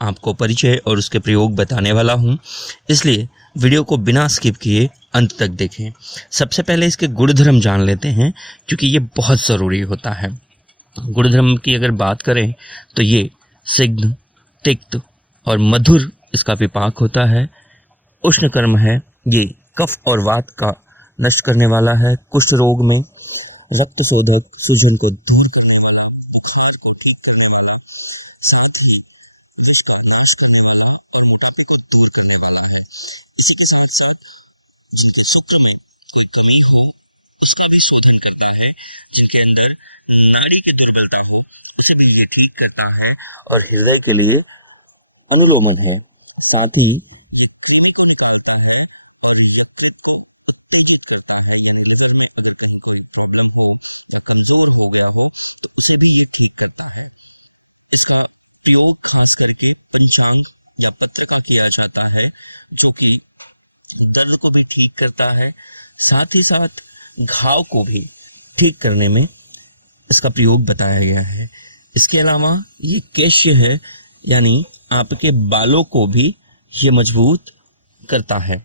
आपको परिचय और उसके प्रयोग बताने वाला हूं, इसलिए वीडियो को बिना स्किप किए अंत तक देखें। सबसे पहले इसके गुणधर्म जान लेते हैं, क्योंकि ये बहुत ज़रूरी होता है। गुणधर्म की अगर बात करें तो ये सिग्ध, तिक्त और मधुर इसका विपाक होता है। उष्णकर्म है, ये कफ और वात का नष्ट करने वाला है। कुष्ठ रोग में रक्त शोधक, सूजन को दूर इसी के साथ साथ जिनके सूत्र में कोई कमी हो उसका भी शोधन करता है। जिनके अंदर नाड़ी की दुर्बलता हो उसे भी ये ठीक करता है और हृदय के लिए अनुलोमन है। साथ ही ये कृमि को निकालता है और यकृत को उत्तेजित करता है, यानी लिवर में अगर कहीं कोई प्रॉब्लम हो या कमजोर हो गया हो तो उसे भी ये ठीक करता है। इसका प्रयोग खास करके पंचांग या पत्र का किया जाता है, जो कि दर्द को भी ठीक करता है, साथ ही साथ घाव को भी ठीक करने में इसका प्रयोग बताया गया है। इसके अलावा ये केश्य है, यानी आपके बालों को भी ये मजबूत करता है।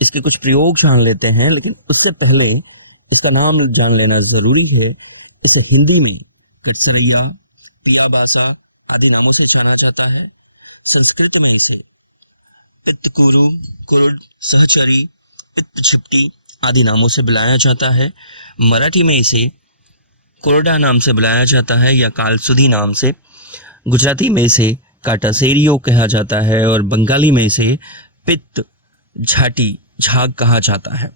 इसके कुछ प्रयोग जान लेते हैं, लेकिन उससे पहले इसका नाम जान लेना ज़रूरी है। इसे हिंदी में कचरैया, पियाबासा आदि नामों से जाना जाता है। संस्कृत में इसे पित्तकुरु, कुरुड, सहचरी, पित्तझिप्टी आदि नामों से बुलाया जाता है। मराठी में इसे कोरडा नाम से बुलाया जाता है या कालसुधी नाम से। गुजराती में इसे काटासेरियो कहा जाता है और बंगाली में इसे पित्त झाटी झाग कहा जाता है।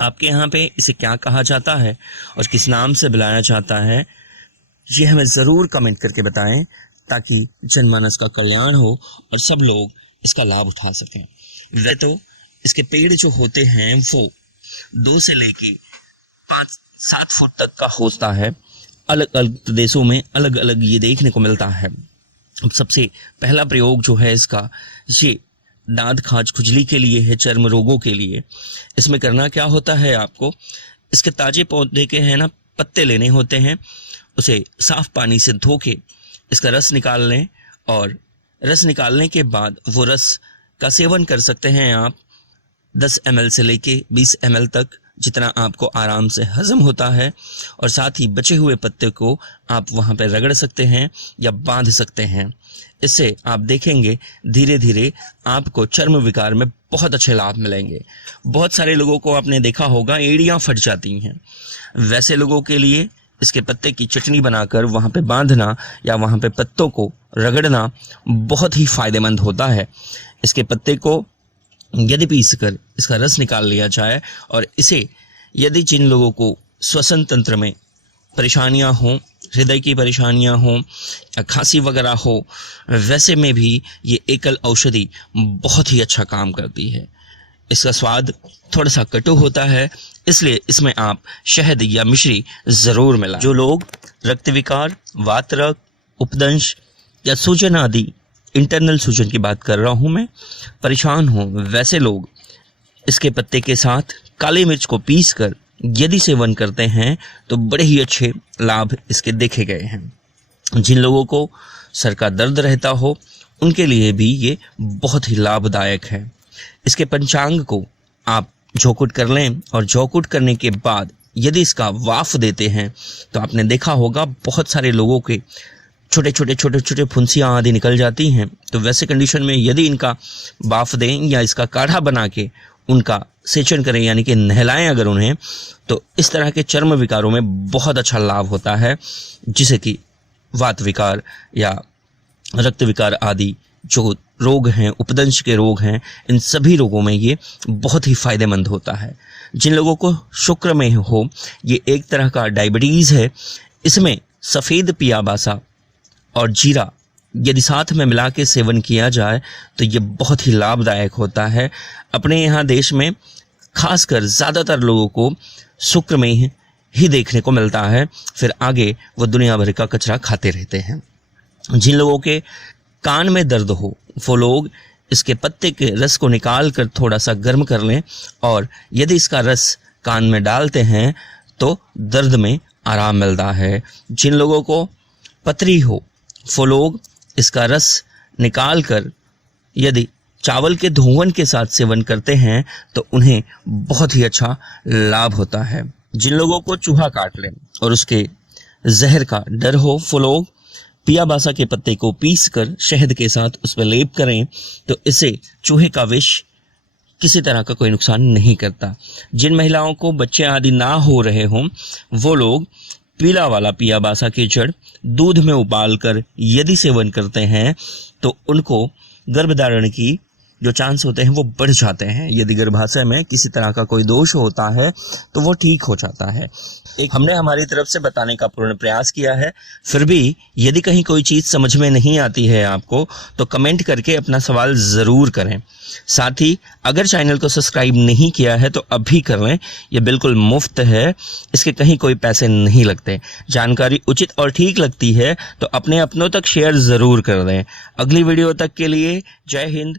आपके यहाँ पे इसे क्या कहा जाता है और किस नाम से बुलाया जाता है, ये हमें ज़रूर कमेंट करके बताएं, ताकि जनमानस का कल्याण हो और सब लोग इसका लाभ उठा सकें। वह तो इसके पेड़ जो होते हैं वो 2 से लेके 5-7 फुट तक का होता है। अलग अलग प्रदेशों में अलग अलग ये देखने को मिलता है। अब सबसे पहला प्रयोग जो है इसका, ये दांत खाज खुजली के लिए है, चर्म रोगों के लिए। इसमें करना क्या होता है, आपको इसके ताजे पौधे के है ना पत्ते लेने होते हैं, उसे साफ पानी से धो के इसका रस निकाल लें और रस निकालने के बाद वो रस का सेवन कर सकते हैं आप 10 ml से लेके 20 ml तक, जितना आपको आराम से हजम होता है। और साथ ही बचे हुए पत्ते को आप वहाँ पे रगड़ सकते हैं या बांध सकते हैं। इससे आप देखेंगे धीरे धीरे आपको चर्म विकार में बहुत अच्छे लाभ मिलेंगे। बहुत सारे लोगों को आपने देखा होगा एड़ियाँ फट जाती हैं, वैसे लोगों के लिए इसके पत्ते की चटनी बनाकर वहाँ पे बांधना या वहाँ पे पत्तों को रगड़ना बहुत ही फायदेमंद होता है। इसके पत्ते को यदि पीसकर इसका रस निकाल लिया जाए और इसे यदि जिन लोगों को श्वसन तंत्र में परेशानियां हों, हृदय की परेशानियां हों या खांसी वगैरह हो, वैसे में भी ये एकल औषधि बहुत ही अच्छा काम करती है। इसका स्वाद थोड़ा सा कटु होता है, इसलिए इसमें आप शहद या मिश्री ज़रूर मिलाएं। जो लोग रक्त विकार, वातरक, उपदंश या सूजन आदि इंटरनल सूजन की बात कर रहा हूँ मैं, परेशान हों, वैसे लोग इसके पत्ते के साथ काली मिर्च को पीसकर यदि सेवन करते हैं तो बड़े ही अच्छे लाभ इसके देखे गए हैं। जिन लोगों को सर का दर्द रहता हो उनके लिए भी ये बहुत ही लाभदायक है। इसके पंचांग को आप जौकुट कर लें और जौकुट करने के बाद यदि इसका वाफ देते हैं तो आपने देखा होगा बहुत सारे लोगों के छोटे छोटे फुंसियाँ आदि निकल जाती हैं। तो वैसे कंडीशन में यदि इनका वाफ दें या इसका काढ़ा बना के उनका सेचन करें, यानी कि नहलाएं अगर उन्हें, तो इस तरह के चर्म विकारों में बहुत अच्छा लाभ होता है, जिसे कि वात विकार या रक्त विकार आदि जो रोग हैं, उपदंश के रोग हैं, इन सभी रोगों में ये बहुत ही फायदेमंद होता है। जिन लोगों को शुक्र में हो, ये एक तरह का डायबिटीज़ है, इसमें सफ़ेद पियाबासा और जीरा यदि साथ में मिला के सेवन किया जाए तो ये बहुत ही लाभदायक होता है। अपने यहाँ देश में खासकर ज़्यादातर लोगों को शुक्र में ही देखने को मिलता है, फिर आगे वो दुनिया भर का कचरा खाते रहते हैं। जिन लोगों के कान में दर्द हो वो लोग इसके पत्ते के रस को निकाल कर थोड़ा सा गर्म कर लें और यदि इसका रस कान में डालते हैं तो दर्द में आराम मिलता है। जिन लोगों को पथरी हो वो लोग इसका रस निकाल कर यदि चावल के धोवन के साथ सेवन करते हैं तो उन्हें बहुत ही अच्छा लाभ होता है। जिन लोगों को चूहा काट ले और उसके जहर का डर हो, वो लोग पिया बासा के पत्ते को पीसकर शहद के साथ उस पर लेप करें तो इससे चूहे का विष किसी तरह का कोई नुकसान नहीं करता। जिन महिलाओं को बच्चे आदि ना हो रहे हों, वो लोग पीला वाला पिया बासा की जड़ दूध में उबालकर यदि सेवन करते हैं तो उनको गर्भधारण की जो चांस होते हैं वो बढ़ जाते हैं। यदि गर्भाशय में किसी तरह का कोई दोष होता है तो वो ठीक हो जाता है। हमने हमारी तरफ से बताने का पूर्ण प्रयास किया है, फिर भी यदि कहीं कोई चीज़ समझ में नहीं आती है आपको तो कमेंट करके अपना सवाल ज़रूर करें। साथ ही अगर चैनल को सब्सक्राइब नहीं किया है तो अभी कर लें, ये बिल्कुल मुफ्त है, इसके कहीं कोई पैसे नहीं लगते। जानकारी उचित और ठीक लगती है तो अपने अपनों तक शेयर ज़रूर कर दें। अगली वीडियो तक के लिए जय हिंद।